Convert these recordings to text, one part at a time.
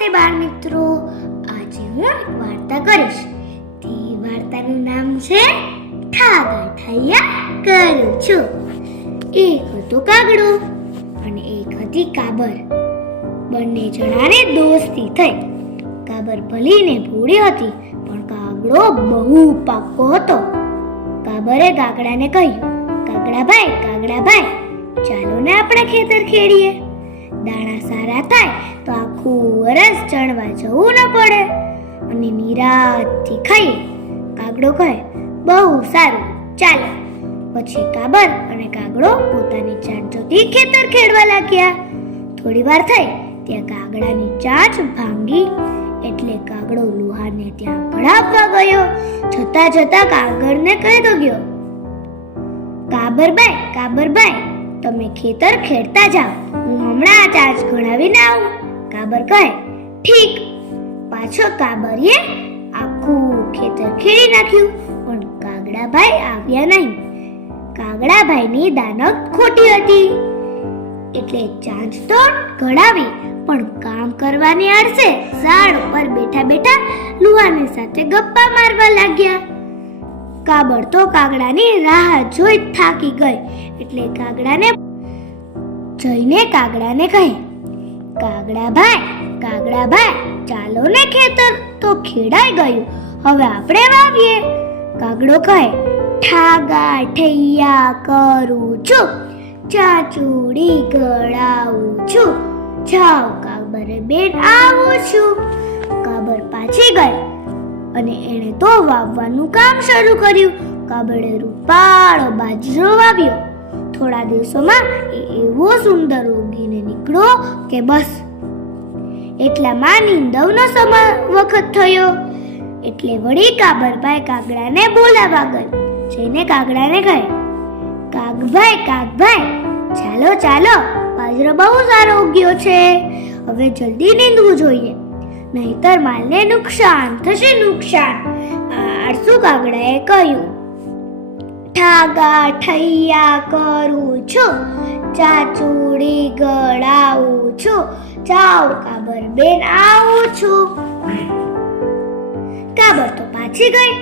નમસ્તે બાળ મિત્રો, આજે હું એક વાર્તા કરીશ. તે વાર્તાનું નામ છે ઠાગા ઠૈયા કરું છું. એક હતો કાગડો અને એક હતી કાબર. બંને જણાને દોસ્તી થઈ. કાબર ભલી ને ભોળી હતી, પણ કાગડો બહુ પાક્કો હતો. કાબરે કાગડાને કહ્યું, કાગડાભાઈ, ચાલો ને આપણે ખેતર ખેડીએ. દાણા સારા થાય તો આખું વરસ ચણવા જવું ન પડે અને નિરાંતથી ખાઈએ. કાગડો કહે, બહુ સારું, ચાલો. પછી કાબર અને કાગડો પોતાની ચાંચ જોતી ખેતર ખેડવા લાગ્યા. થોડી વાર થઈ ત્યાં કાગડાની ચાંચ ભાંગી, એટલે કાગડો લુહારને ત્યાં ઘડાવવા ગયો. જતા કાગળને કહી દો ગયો, કાબરભાઈ, તમે ખેતર ખેડતા જાઓ, હું હમણાં ચાંચ ઘડાવીને આવું. કાબર કહે, ઠીક. પાછો કાબરીએ આખું ખેતર ખેડી નાખ્યું, પણ કાગડાભાઈ આવ્યા નહીં. કાગડાભાઈની દાનત ખોટી હતી, એટલે ચાંચ તો ઘડાવી, પણ કામ કરવાની આળસે ઝાડ ઉપર બેઠા લુહારની સાથે ગપ્પા મારવા લાગ્યા. કાબર તો કાગડાની રાહ જોઈ થાકી ગઈ, એટલે કાગડાને કહે, કાગડાભાઈ, ચાલો ને, ખેતર તો ખેડાઈ ગયું, હવે આપણે વાવીએ. કાગડો કહે, ઠાગા ઠૈયા કરું છું, ચાચુડી ગળાવું છું, જાઓ કાબર બેન આવું છું. કાબર પાછી ગઈ અને એણે તો વાવવાનું કામ શરૂ કર્યું. કાબરે રૂપાળો બાજરો વાવ્યો. થોડા દિવસોમાં એ એવો સુંદર ઉગીને નીકળ્યો કે બસ. એટલામાં નીંદવનો વખત થયો, એટલે વળી કાબરભાઈ કાગડાને બોલાવા ગઈ. જઈને કાગડાને કહે, કાગભાઈ, ચાલો, બાજરો બહુ સારો ઉગ્યો છે, હવે જલ્દી નીંદવું જોઈએ, નહીતર માલને નુકસાન થશે. આળસુ કાગડાએ કહ્યું, ઠાગા ઠૈયા કરું છું, ચાચુડી ગળાવું છું, જાઓ કાબર બેન આવું છું. કાબર તો પાછી ગઈ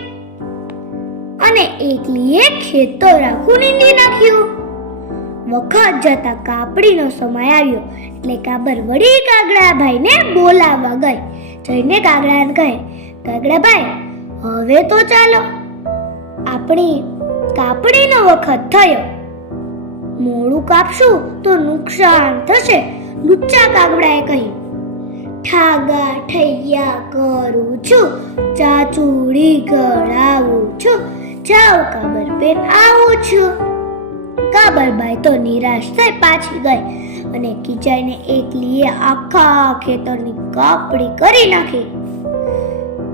અને એકલીએ ખેતર આખું નીંદી નાખ્યું. વખત જતા કાપડીનો સમય આવ્યો, એટલે કાબર વળી કાગડાભાઈને બોલાવવા ગઈ. જઈને કાગડાને કહે, કાગડાભાઈ, હવે તો ચાલો, આપણી કાપડીનો વખત થયો, મોડું કાપશું તો નુકસાન થશે. લુચ્ચા કાગડાએ કહ્યું, ઠાગા ઠૈયા કરું છું, ચાચુડી ગળાવું છું, જાઓ કાબર બેન આવું છું. કાબરબાઈ તો નિરાશ થઈ પાછી ગઈ અને કિચાઈને એકલીએ આખા ખેતરની કાપડી કરી નાખી.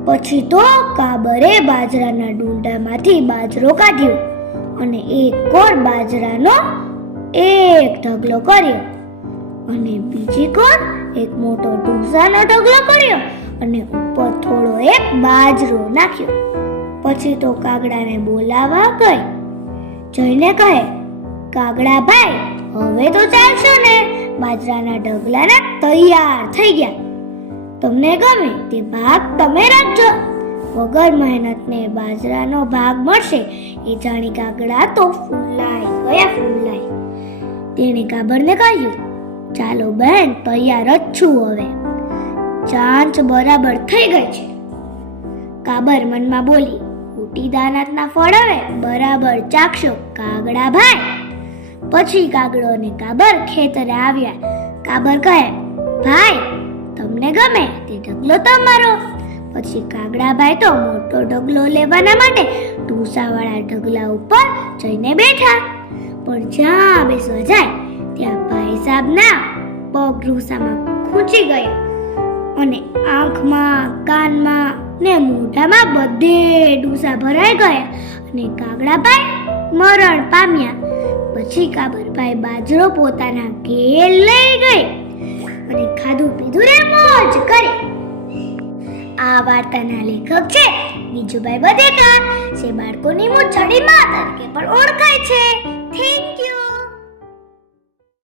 પછી તો કાબરે બાજરાના ડૂંડામાંથી બાજરો કાઢ્યો અને એક કોર બાજરાનો એક ઢગલો કર્યો અને બીજી કોર એક મોટો ઢૂંસાનો ઢગલો કર્યો અને ઉપર થોડો એક બાજરો નાખ્યો. પછી તો કાગડાને બોલાવા ગઈ. જઈને કહે, કાગડાભાઈ, હવે તો ચાલશો ને, બાજરાના ઢગલાના તૈયાર થઈ ગયા, તમને ગમે તે ભાગ તમે રાખજો. વગર મહેનતને બાજરાનો ભાગ મળશે એ જાણી કાગડા તો ફૂલાઈ. તેણે કાબરને કહ્યું, ચાલો બહેન, તૈયાર જ છું, હવે ચાંચ બરાબર થઈ ગઈ છે. કાબર મનમાં બોલી, ઉટી દાનતના ફળ હવે બરાબર ચાખશો કાગડાભાઈ. પછી કાગડો અને કાબર ખેતરે આવ્યા. કાબર કહે, ભાઈ, તમને ગમે તે ઢગલો તમારો. પછી કાગડાભાઈ તો મોટો ઢગલો લેવાના માટે ઢૂસાવાળા ઢગલા ઉપર જઈને બેઠા. પણ જ્યાં બેસવા જાય ત્યાં ભાઈ સાહેબના પગ ઢૂસામાં ખૂંચી ગયા અને આંખમાં, કાનમાં ને મોઢામાં બધે ઢૂસા ભરાઈ ગયા અને કાગડાભાઈ મરણ પામ્યા. પછી કાબરભાઈ બાજરો પોતાના ઘેર લઈ ગઈ અને ખાધું પીધું ને મોજ કરી. આ વાર્તાના લેખક છે બીજુભાઈ બધેકા. જે બાળકોની મૂંછડી માં તરીકે પણ ઓળખાય છે. Thank you.